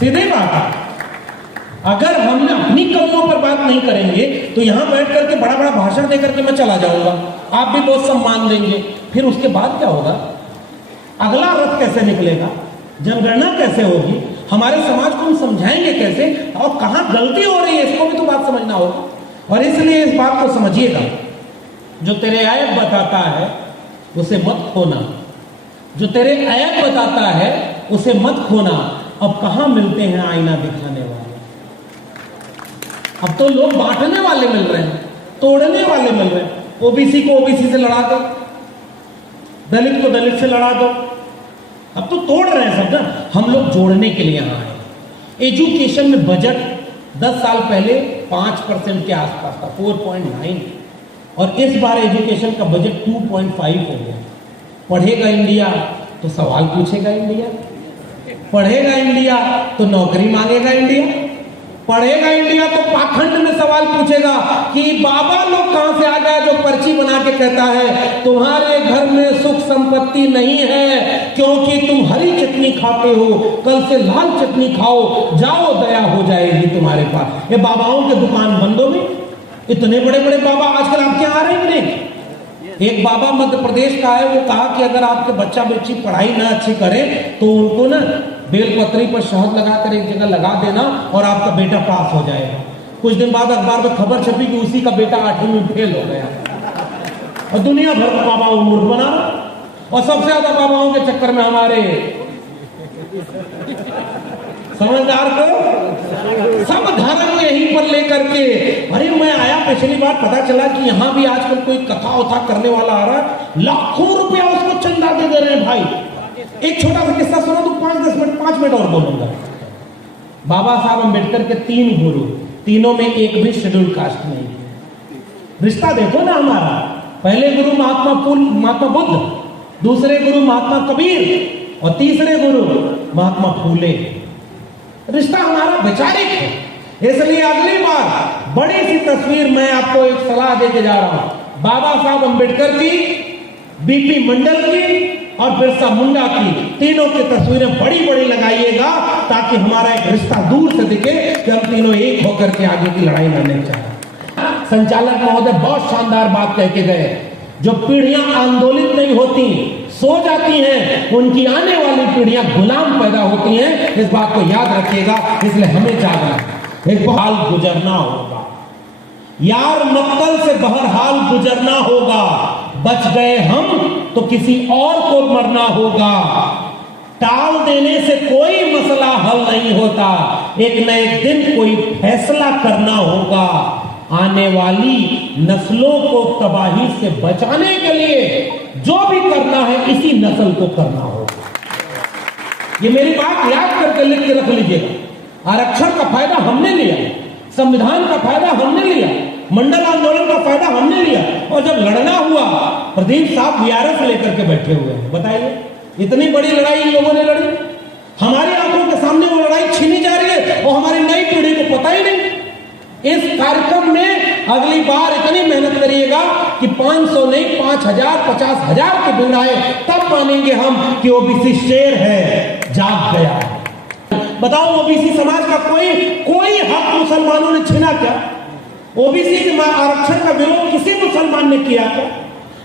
सीधी बात है। अगर हम अपनी कमियों पर बात नहीं करेंगे तो यहां बैठ करके बड़ा बड़ा भाषण देकर के मैं चला जाऊंगा, आप भी बहुत सम्मान देंगे, फिर उसके बाद क्या होगा? अगला रथ कैसे निकलेगा? जनगणना कैसे होगी? हमारे समाज को हम समझाएंगे कैसे? और कहां गलती हो रही है इसको भी तो बात समझना होगा। और इसलिए इस बात को समझिएगा, जो तेरे ऐब बताता है उसे मत खोना, जो तेरे ऐब बताता है उसे मत खोना। अब कहां मिलते हैं आईना दिखाने वाले? अब तो लोग बांटने वाले मिल रहे हैं, तोड़ने वाले मिल रहे हैं। ओबीसी को ओबीसी से लड़ा दो, दलित को दलित से लड़ा दो, अब तो तोड़ रहे हैं सब ना। हम लोग जोड़ने के लिए यहां आए। एजुकेशन में बजट 10 साल पहले 5% के आसपास था, 4.9, और इस बार एजुकेशन का बजट 2.5 हो गया। पढ़ेगा इंडिया तो सवाल पूछेगा इंडिया, पढ़ेगा इंडिया तो नौकरी मांगेगा इंडिया, पढ़ेगा इंडिया तो पाखंड में सवाल पूछेगा कि बाबा लोग कहां से आ गए जो पर्ची बना के कहता है तुम्हारे घर में सुख संपत्ति नहीं है क्योंकि तुम हरी चटनी खाते हो, कल से लाल चटनी खाओ, जाओ दया हो जाएगी तुम्हारे पास। ये बाबाओं के दुकान बंद हो गई। इतने बड़े बड़े बाबा आजकल आपके यहाँ आ रहे हैं नहीं? एक बाबा मध्य प्रदेश का है, वो कहा कि अगर आपके बच्चा बच्ची पढ़ाई ना अच्छी करे तो उनको ना बेलपत्री पर शहद लगाकर एक जगह लगा देना और आपका बेटा पास हो जाएगा। कुछ दिन बाद अखबार में खबर छपी कि उसी का बेटा 8वीं में फेल हो गया और दुनिया भर का बाबा मूर्ख बना। और सबसे ज्यादा बाबाओं के चक्कर में हमारे समझदार को सब धर्म यहीं पर लेकर के। अरे मैं आया पिछली बार, पता चला कि यहाँ भी आजकल कोई कथा उथा करने वाला आ रहा है, लाखों रुपया उसको चंदा दे रहे हैं भाई। एक छोटा सा किस्सा सुना तो 5 मिनट और बोलूंगा। बाबा साहब अम्बेडकर के 3 गुरु, तीनों में एक भी शेड्यूल कास्ट नहीं है। रिश्ता देखो ना हमारा, पहले गुरु महात्मा बुद्ध, दूसरे गुरु महात्मा कबीर और तीसरे गुरु महात्मा फूले। रिश्ता हमारा वैचारिक है। इसलिए अगली बार बड़ी सी तस्वीर मैं आपको एक सलाह देके जा रहा हूं, बाबा साहब अम्बेडकर की, बीपी मंडल की और बिरसा मुंडा की, तीनों की तस्वीरें बड़ी बड़ी लगाइएगा ताकि हमारा एक रिश्ता दूर से दिखे कि हम तीनों एक होकर के आगे की लड़ाई लड़ने चाह रहे हैं। संचालक महोदय बहुत शानदार बात कह के गए, जो पीढ़ियां आंदोलित नहीं होती, सो जाती हैं, उनकी आने वाली पीढ़ियां गुलाम पैदा होती हैं। इस बात को याद रखिएगा। इसलिए हमें जागना, एक हाल गुजरना होगा यार, मक्तल से बहरहाल गुजरना होगा। बच गए हम तो किसी और को मरना होगा। टाल देने से कोई मसला हल नहीं होता, एक न एक दिन कोई फैसला करना होगा। आने वाली नस्लों को तबाही से बचाने के लिए जो भी करना है इसी नस्ल को करना होगा। ये मेरी बात याद करके लिख के रख लीजिएगा। आरक्षण का फायदा हमने लिया, संविधान का फायदा हमने लिया, मंडल आंदोलन का फायदा हमने लिया, और जब लड़ना हुआ प्रदीप साहब वीआरएस लेकर के बैठे हुए हैं। बताइए इतनी बड़ी लड़ाई इन लोगों ने लड़ी, हमारी आंखों के सामने वो लड़ाई छीनी जा रही है और हमारी नई पीढ़ी को पता ही नहीं। इस कार्यक्रम में अगली बार इतनी मेहनत करिएगा कि 500 नहीं 5000 50,000 के बिल आए, तब मानेंगे हम कि ओबीसी शेर है, जाग गया है। बताओ ओबीसी समाज का कोई हक मुसलमानों ने छीना क्या? ओबीसी के आरक्षण का विरोध किसी मुसलमान ने किया क्या?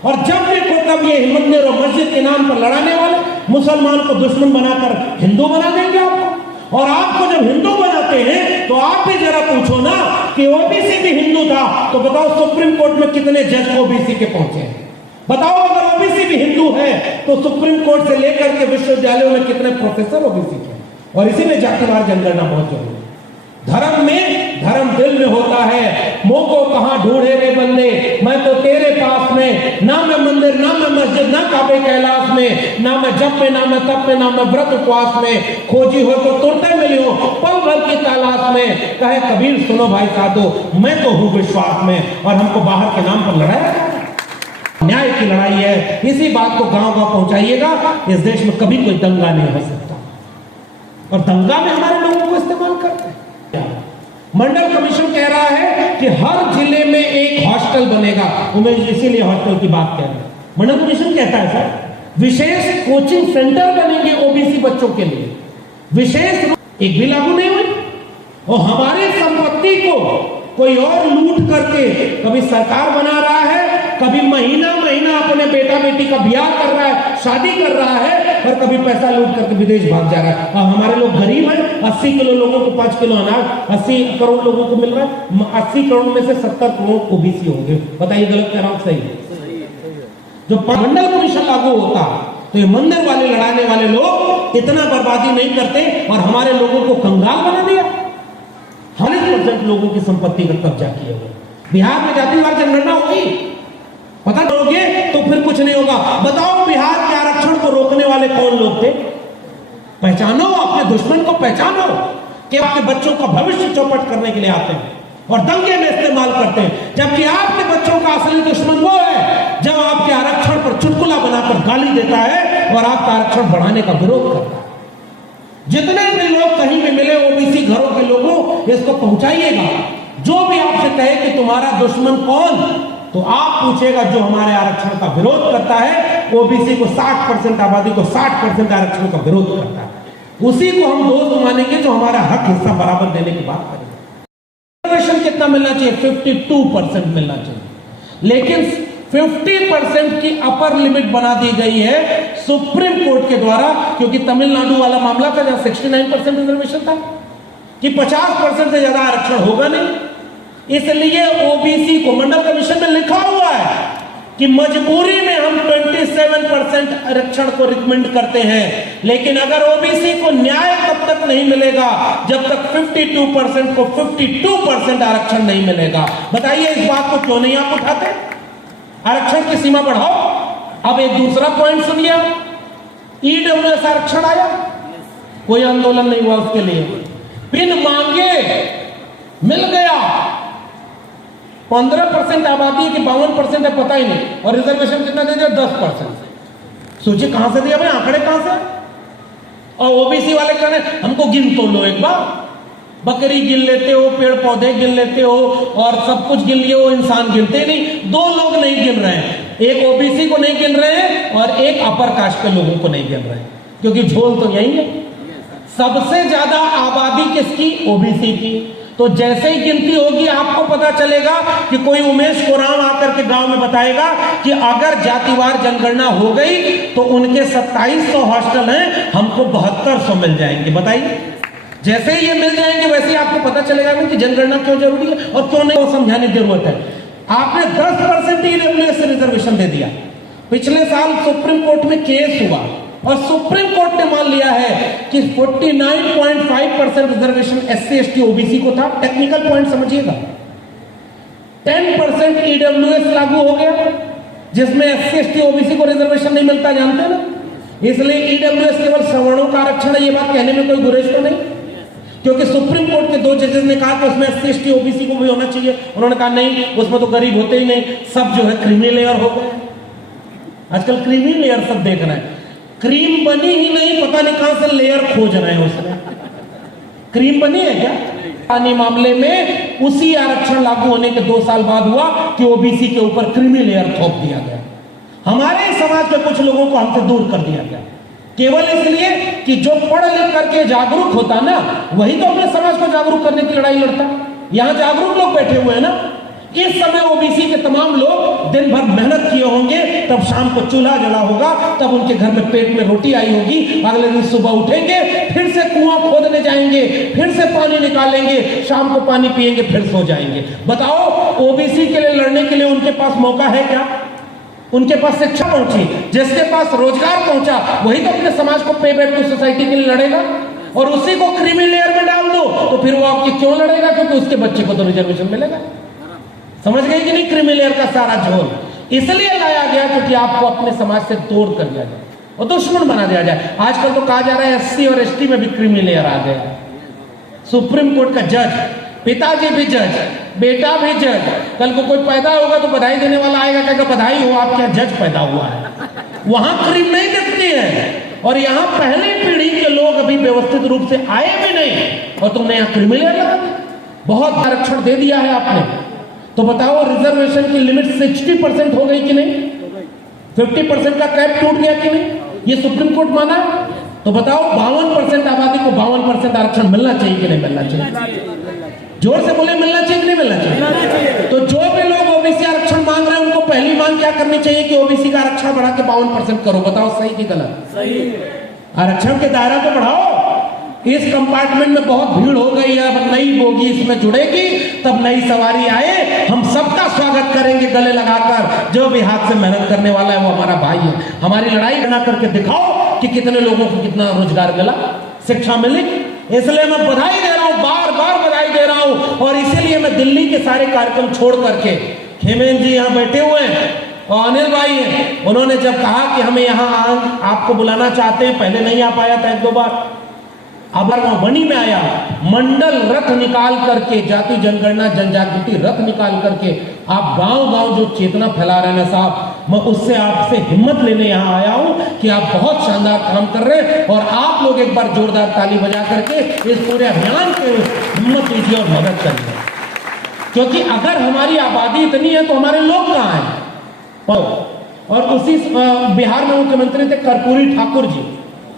और जब देखो तब ये मंदिर और मस्जिद के नाम पर लड़ाने वाले मुसलमान को दुश्मन बनाकर हिंदू बना देंगे आपको। और आपको जब हिंदू बनाते हैं तो आप भी जरा पूछो ना कि ओबीसी भी हिंदू था तो बताओ सुप्रीम कोर्ट में कितने जज ओबीसी के पहुंचे हैं? बताओ अगर ओबीसी भी हिंदू है तो सुप्रीम कोर्ट से लेकर के विश्वविद्यालयों में कितने प्रोफेसर ओबीसी के? और इसीलिए जातिवार जनगणना बहुत जरूरी है। धर्म में धर्म दिल में होता है। मोह को कहां ढूंढे रे बंदे, मैं तो तेरे पास में, ना मैं मंदिर ना मैं मस्जिद ना काबे कैलाश में, ना मैं जप में ना मैं तप में ना मैं व्रत उपवास में, खोजी हो तो तुरते मिली हो पल भर की तलाश में। कहे कबीर सुनो भाई साधो, मैं तो हूं विश्वास में, और हमको बाहर के नाम पर लड़ाया। न्याय की लड़ाई है। इसी बात को गांव गांव पहुंचाइएगा। इस देश में कभी कोई दंगा नहीं हो सकता, और दंगा में हमारे लोगों को इस्तेमाल करते हैं। मंडल कमीशन कह रहा है कि हर जिले में एक हॉस्टल बनेगा। मैं इसीलिए हॉस्टल की बात कह रहा हूं। मंडल कमीशन कहता है सर विशेष कोचिंग सेंटर बनेंगे ओबीसी बच्चों के लिए, विशेष एक भी लागू नहीं हुई। और हमारी संपत्ति को कोई और लूट करके कभी सरकार बना रहा है, कभी महीना महीना अपने बेटा बेटी का ब्याह कर रहा है, शादी कर रहा है, और कभी पैसा लूट करके विदेश भाग जा रहा है। और हमारे लोग गरीब हैं, 80 किलो लोगों को 5 किलो अनाज 80 करोड़ लोगों को मिल रहा है। 80 करोड़ में से 70 करोड़ ओबीसी होंगे। बताइए गलत कह रहा हूं सही है? जो मंडल कमीशन लागू होता तो ये मंदिर वाले लड़ाने वाले लोग इतना बर्बादी नहीं करते और हमारे लोगों को कंगाल बना दिया। 100% लोगों की संपत्ति का कब्जा किया हुआ। बिहार में जातिवार जनगणना होगी, पता करोगे तो फिर कुछ नहीं होगा। बताओ बिहार के आरक्षण को रोकने वाले कौन लोग थे? पहचानो, अपने दुश्मन को पहचानो कि आपके बच्चों का भविष्य चौपट करने के लिए आते हैं और दंगे में इस्तेमाल करते हैं, जबकि आपके बच्चों का असली दुश्मन वो है जब आपके आरक्षण पर चुटकुला बनाकर गाली देता है और आपका आरक्षण बढ़ाने का विरोध करता है। जितने भी लोग कहीं भी मिले ओबीसी घरों के लोगों, इसको पहुंचाइएगा। जो भी आपसे कहे कि तुम्हारा दुश्मन कौन, तो आप पूछेगा जो हमारे आरक्षण का विरोध करता है, ओबीसी को 60% आबादी को 60% आरक्षण का विरोध करता है, उसी को हम दोस्त मानेंगे जो हमारा हक हिस्सा बराबर देने की बात करेंगे। रिजर्वेशन कितना मिलना चाहिए? 52% मिलना चाहिए, लेकिन 50% की अपर लिमिट बना दी गई है सुप्रीम कोर्ट के द्वारा, क्योंकि तमिलनाडु वाला मामला था जहां 69% रिजर्वेशन था कि 50% से ज्यादा आरक्षण होगा नहीं। इसलिए ओबीसी को मंडल कमीशन में लिखा हुआ है कि मजबूरी में हम 27% आरक्षण को रिकमेंड करते हैं, लेकिन अगर ओबीसी को न्याय तब तक नहीं मिलेगा जब तक 52% को 52% आरक्षण नहीं मिलेगा। बताइए इस बात को क्यों नहीं आप उठाते? आरक्षण की सीमा बढ़ाओ। अब एक दूसरा पॉइंट सुनिए, ईडब्ल्यूएस आरक्षण आया, कोई आंदोलन नहीं हुआ उसके लिए, बिन मांगे मिल गया। 15% आबादी की 52% है, पता ही नहीं, और रिजर्वेशन कितना दे दिया? 10%। सोचिए कहां से दिया भाई, आंकड़े कहां से? और ओबीसी वाले कहने हमको गिन तो लो एक बार, बकरी गिन लेते हो, पेड़ पौधे गिन लेते हो, और सब कुछ गिन लिए, वो इंसान गिनते नहीं। दो लोग नहीं गिन रहे हैं, एक ओबीसी को नहीं गिन रहे हैं और एक अपर कास्ट के लोगों को नहीं गिन रहे हैं, क्योंकि झोल तो यही है। सबसे ज्यादा आबादी किसकी? ओबीसी की। तो जैसे ही गिनती होगी आपको पता चलेगा कि कोई उमेश कोराम आकर के गांव में बताएगा कि अगर जातिवार जनगणना हो गई तो उनके 2700 हॉस्टल हैं, हमको 7200 मिल जाएंगे। बताइए, जैसे ही ये मिल जाएंगे वैसे ही आपको पता चलेगा कि जनगणना क्यों जरूरी है और क्यों नहीं, वो समझाने की जरूरत है। आपने 10% ईडब्ल्यूएस रिजर्वेशन दे दिया। पिछले साल सुप्रीम कोर्ट में केस हुआ और सुप्रीम कोर्ट ने मान लिया है कि 49.5% रिजर्वेशन एससी एसटी ओबीसी को था। टेक्निकल पॉइंट समझिएगा, 10% ईडब्ल्यूएस लागू हो गया जिसमें एससी एसटी ओबीसी को रिजर्वेशन नहीं मिलता, जानते हैं ना। इसलिए ईडब्ल्यूएस केवल सवर्णों का आरक्षण है, ये बात कहने में कोई गुरेज तो नहीं, क्योंकि सुप्रीम कोर्ट के 2 जजेस ने कहा कि उसमें एससी एसटी ओबीसी को भी होना चाहिए। उन्होंने कहा नहीं, उसमें तो गरीब होते ही नहीं, सब जो है क्रीमी लेयर हो गए। आजकल क्रीमी लेयर सब देख रहे हैं, क्रीम बनी ही नहीं, पता नहीं कहां से लेयर खोज रहे हैं उसमें। क्रीम बनी है क्या? पानी मामले में उसी आरक्षण लागू होने के 2 साल बाद हुआ कि ओबीसी के ऊपर क्रीमी लेयर थोप दिया गया। हमारे समाज के कुछ लोगों को हमसे दूर कर दिया गया, केवल इसलिए कि जो पढ़ लिख करके जागरूक होता ना, वही तो अपने समाज को जागरूक करने की लड़ाई लड़ता। यहां जागरूक लोग बैठे हुए हैं ना। इस समय ओबीसी के तमाम लोग दिन भर मेहनत किए होंगे, तब शाम को चूल्हा जला होगा, तब उनके घर में पेट में रोटी आई होगी, अगले दिन सुबह उठेंगे, फिर से कुआं खोदने जाएंगे, फिर से पानी निकालेंगे, शाम को पानी पिएंगे, फिर सो जाएंगे। बताओ, ओबीसी के लिए लड़ने के लिए उनके पास मौका है क्या? उनके पास शिक्षा पहुंची, जिसके पास रोजगार पहुंचा वही तो अपने समाज को पे बैक टू सोसाइटी के लिए लड़ेगा। और उसी को क्रीमी लेयर में डाल दो तो फिर वो आपकी क्यों लड़ेगा? क्योंकि उसके बच्चे को तो रिजर्वेशन मिलेगा। समझ गए कि नहीं? क्रीमी लेयर का सारा झोल इसलिए लाया गया क्योंकि आपको अपने समाज से दूर कर दिया जाए और दुश्मन बना दिया जाए। आजकल तो कहा जा रहा है एससी और एसटी में भी क्रीमी लेयर आ गया। सुप्रीम कोर्ट का जज, पिताजी भी जज, बेटा भी जज, कल को कोई पैदा होगा तो बधाई देने वाला आएगा, कहेगा बधाई हो आपके यहाँ जज पैदा हुआ है। वहां क्रीम नहीं दिखती है और यहाँ पहली पीढ़ी के लोग अभी व्यवस्थित रूप से आए भी नहीं और तुमने यहाँ क्रीमी लेयर लगा दी। बहुत आरक्षण दे दिया है आपने। तो बताओ, रिजर्वेशन की लिमिट 60% हो गई कि नहीं? 50% का कैप टूट गया कि नहीं? ये सुप्रीम कोर्ट माना। तो बताओ 52% आबादी को 52% आरक्षण मिलना चाहिए कि नहीं मिलना चाहिए? जोर से बोले, मिलना चाहिए कि नहीं मिलना चाहिए? तो जो भी लोग ओबीसी आरक्षण मांग रहे हैं उनको पहली मांग क्या करनी चाहिए कि ओबीसी का आरक्षण बढ़ा के 52% करो। बताओ सही कि गलत? सही। आरक्षण के दायरा तो बढ़ाओ। इस कंपार्टमेंट में बहुत भीड़ हो गई है, अब नई बोगी इसमें जुड़ेगी, तब नई सवारी आए, हम सबका स्वागत करेंगे गले लगाकर। जो भी हाथ से मेहनत करने वाला है वो हमारा भाई है। हमारी लड़ाई बना करके दिखाओ कि कितने लोगों को कितना रोजगार मिला, शिक्षा मिली। इसलिए मैं बधाई दे रहा हूं, बार बार बधाई दे रहा हूं। और इसीलिए मैं दिल्ली के सारे कार्यक्रम छोड़ करके, हेमंत जी यहाँ बैठे हुए हैं और अनिल भाई हैं, उन्होंने जब कहा कि हमें यहाँ आपको बुलाना चाहते हैं, पहले नहीं आ पाया था 1-2 बार, अब वहां बनी में आया, मंडल रथ निकाल करके, जाति जनगणना जनजागृति रथ निकाल करके आप गांव-गांव जो चेतना फैला रहे हैं साहब, मैं उससे आपसे हिम्मत लेने यहां आया हूं कि आप बहुत शानदार काम कर रहे हैं। और आप लोग एक बार जोरदार ताली बजा करके इस पूरे अभियान के हिम्मत दीजिए और मदद करिए, क्योंकि अगर हमारी आबादी इतनी है तो हमारे लोग कहां हैं? और उसी बिहार में मुख्यमंत्री थे कर्पूरी ठाकुर जी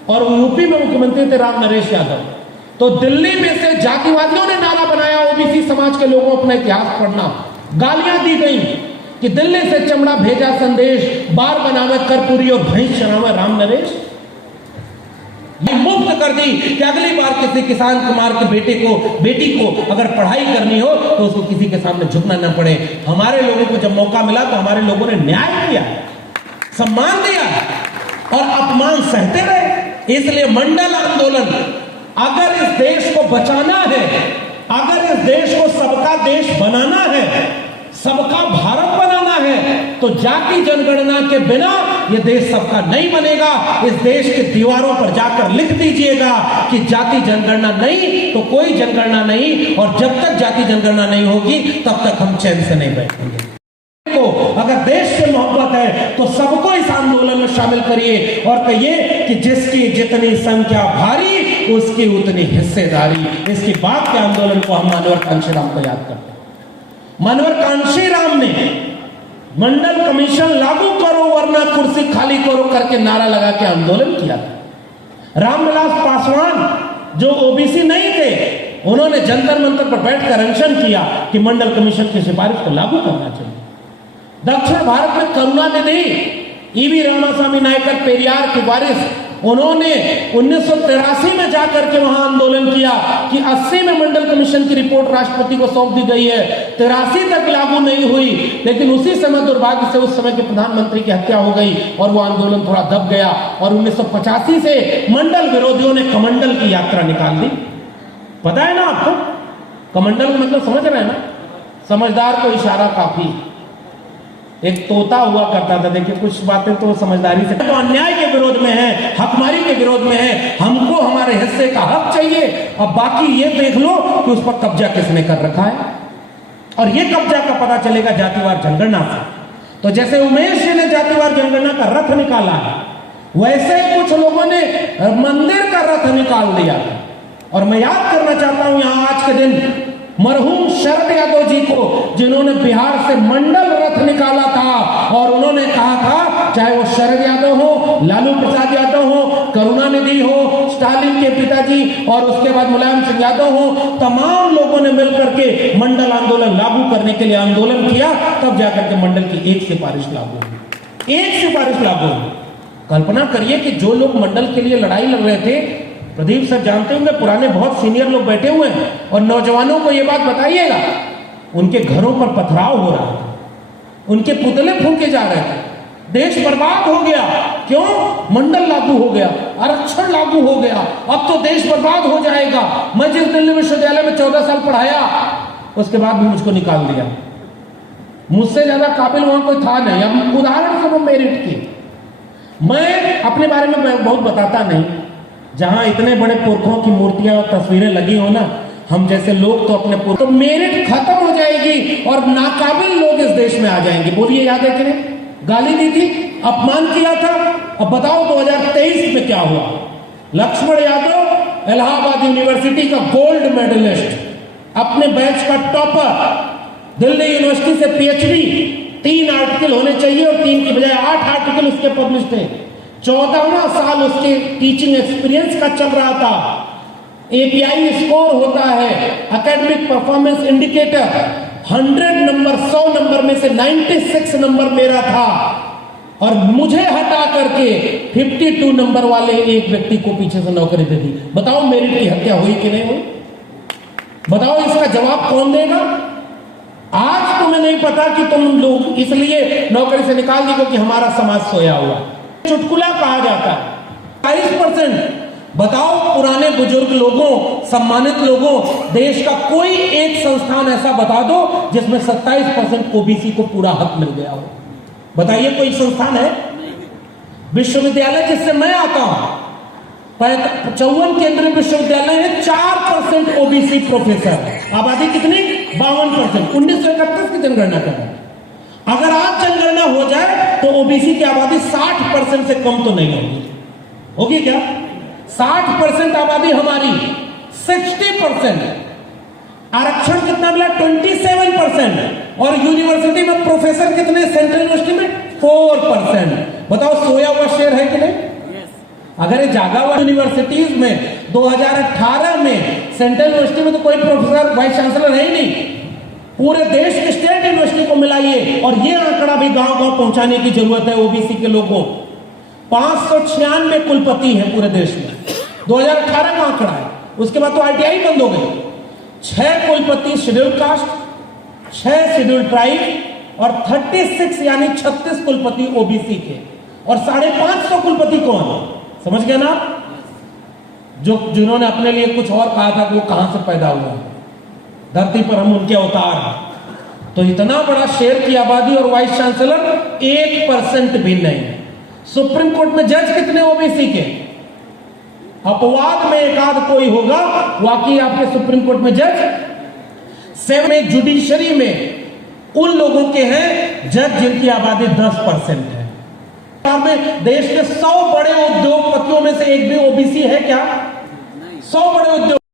और यूपी में मुख्यमंत्री थे राम नरेश यादव। तो दिल्ली में से जातिवादियों ने नारा बनाया, ओबीसी समाज के लोगों अपना इतिहास पढ़ना, गालियां दी गई कि दिल्ली से चमड़ा भेजा संदेश, बार बनावे कर्पूरी और भैंस चरावे राम नरेश। ये मुफ्त कर दी कि अगली बार किसी किसान कुमार के बेटी को अगर पढ़ाई करनी हो तो उसको किसी के सामने झुकना न पड़े। हमारे लोगों को जब मौका मिला तो हमारे लोगों ने न्याय किया, सम्मान दिया और अपमान सहते रहे। इसलिए मंडल आंदोलन, अगर इस देश को बचाना है, अगर इस देश को सबका देश बनाना है, सबका भारत बनाना है, तो जाति जनगणना के बिना यह देश सबका नहीं बनेगा। इस देश के दीवारों पर जाकर लिख दीजिएगा कि जाति जनगणना नहीं तो कोई जनगणना नहीं, और जब तक जाति जनगणना नहीं होगी तब तक हम चैन से नहीं बैठेंगे। को अगर देश से मोहब्बत है तो सबको इस आंदोलन में शामिल करिए और कहिए कि जिसकी जितनी संख्या भारी उसकी उतनी हिस्सेदारी। इसकी बात के आंदोलन को हम मानवर कांशीराम को याद करते हैं। मानवर कांशीराम ने मंडल कमीशन लागू करो वरना कुर्सी खाली करो करके नारा लगा के आंदोलन किया था। रामविलास पासवान जो ओबीसी नहीं थे, उन्होंने जंतर मंतर पर बैठकर अनशन किया कि मंडल कमीशन की सिफारिश को लागू करना चाहिए। दक्षिण भारत में करुणानिधि, ईवी रामास्वामी नायकर पेरियार की वारिस, उन्होंने 1983 में जाकर के वहां आंदोलन किया कि 80 में मंडल कमीशन की रिपोर्ट राष्ट्रपति को सौंप दी गई है, 83 तक लागू नहीं हुई। लेकिन उसी समय दुर्भाग्य से उस समय के प्रधानमंत्री की हत्या हो गई और वो आंदोलन थोड़ा दब गया और 1985 से मंडल विरोधियों ने कमंडल की यात्रा निकाल दी। पता है ना आपको कमंडल का मतलब? समझ रहे हैं ना? समझदार को इशारा काफी। एक तोता हुआ करता था, देखिए कुछ बातें तो समझदारी से, तो अन्याय के विरोध में है, हकमारी के विरोध में है, हमको हमारे हिस्से का हक चाहिए। अब बाकी ये देख लो कि उस पर कब्जा किसने कर रखा है, और ये कब्जा का पता चलेगा जातिवार जनगणना से। तो जैसे उमेश जी ने जातिवार जनगणना का रथ निकाला है, वैसे कुछ लोगों ने मंदिर का रथ निकाल दिया। और मैं याद करना चाहता हूं यहां आज के दिन मरहूम शरद यादव जी को, जिन्होंने बिहार से मंडल रथ निकाला था और उन्होंने कहा था चाहे वो शरद यादव हो, लालू प्रसाद यादव हो, करुणानिधि हो, स्टालिन के पिताजी और उसके बाद मुलायम सिंह यादव हो, तमाम लोगों ने मिलकर के मंडल आंदोलन लागू करने के लिए आंदोलन किया। तब जाकर के मंडल की एक सिफारिश लागू हुई, एक सिफारिश लागू हुई। कल्पना करिए कि जो लोग मंडल के लिए लड़ाई लड़ रहे थे, प्रदीप सर जानते होंगे, पुराने बहुत सीनियर लोग बैठे हुए हैं, और नौजवानों को यह बात बताइएगा, उनके घरों पर पथराव हो रहा था, उनके पुतले फूंके जा रहे थे, देश बर्बाद हो गया। क्यों? मंडल लागू हो गया, आरक्षण लागू हो गया, अब तो देश बर्बाद हो जाएगा। मैं जिस दिल्ली विश्वविद्यालय में 14 साल पढ़ाया, उसके बाद भी मुझको निकाल दिया। मुझसे ज्यादा काबिल वहां कोई था नहीं। अब उदाहरण से वो मेरिट की, मैं अपने बारे में बहुत बताता नहीं, जहां इतने बड़े पुरखों की मूर्तियां और तस्वीरें लगी हो ना, हम जैसे लोग तो अपने तो मेरिट खत्म हो जाएगी और नाकाबिल लोग इस देश में आ जाएंगे। बोलिए याद है कि नहीं? गाली दी थी, अपमान किया था। अब बताओ 2023 में क्या हुआ? लक्ष्मण यादव इलाहाबाद यूनिवर्सिटी का गोल्ड मेडलिस्ट, अपने बैच का टॉपर, दिल्ली यूनिवर्सिटी से पीएचडी, 3 आर्टिकल होने चाहिए और 3 की बजाय 8 आर्टिकल उसके पब्लिश थे। 14वां साल उसके टीचिंग एक्सपीरियंस का चल रहा था। एपीआई स्कोर होता है, academic performance indicator, 100 number, 100 number में से 96 नंबर मेरा था, और मुझे हटा करके 52 नंबर वाले एक व्यक्ति को पीछे से नौकरी दे दी। बताओ मेरिट की हत्या हुई कि नहीं हुई? बताओ इसका जवाब कौन देगा? आज तुम्हें नहीं पता कि तुम लोग इसलिए नौकरी से निकाल दी क्योंकि हमारा समाज सोया हुआ। चुटकुला कहा जाता है 22%। बताओ पुराने बुजुर्ग लोगों, सम्मानित लोगों, देश का कोई एक संस्थान ऐसा बता दो जिसमें 27% ओबीसी को पूरा हक मिल गया हो। बताइए कोई संस्थान है? विश्वविद्यालय जिससे मैं आता हूं, 54 केंद्रीय विश्वविद्यालय है, 4% ओबीसी प्रोफेसर। आबादी कितनी? 52%। 1931 की जनगणना कर रहे हैं। अगर आज जनगणना हो जाए तो ओबीसी की आबादी 60% से कम तो नहीं होगी। होगी क्या? 60% आबादी हमारी, 60%। आरक्षण कितना मिला? 27%। और यूनिवर्सिटी में प्रोफेसर कितने? सेंट्रल यूनिवर्सिटी में 4%। बताओ सोया हुआ शेर है कि नहीं? अगर ये जागा हुआ यूनिवर्सिटीज में 2018 में सेंट्रल यूनिवर्सिटी में तो कोई प्रोफेसर वाइस चांसलर है ही नहीं। पूरे देश के स्टेट यूनिवर्सिटी को मिलाइए, और ये आंकड़ा भी गांव-गांव पहुंचाने की जरूरत है ओबीसी के लोगों। 596 कुलपति हैं पूरे देश में, 2018 का आंकड़ा है। उसके बाद तो आईटीआई बंद हो गई। 6 कुलपति शेड्यूल कास्ट, 6 शेड्यूल ट्राइब, और 36 यानी 36 कुलपति ओबीसी के, और 550 कुलपति कौन? समझ गए ना? जिन्होंने अपने लिए कुछ और कहा था कि वो कहां से पैदा हुआ, धरती पर हम उनके अवतार हैं। तो इतना बड़ा शेर की आबादी और वाइस चांसलर 1% भी नहीं। सुप्रीम कोर्ट में जज कितने ओबीसी के? अपवाद में एक आध कोई होगा, वाकई आपके सुप्रीम कोर्ट में जज 7 में जुडिशरी में उन लोगों के हैं जज जिनकी आबादी 10% है। में देश के 100 बड़े उद्योगपतियों में से एक भी ओबीसी है क्या? 100 बड़े उद्योग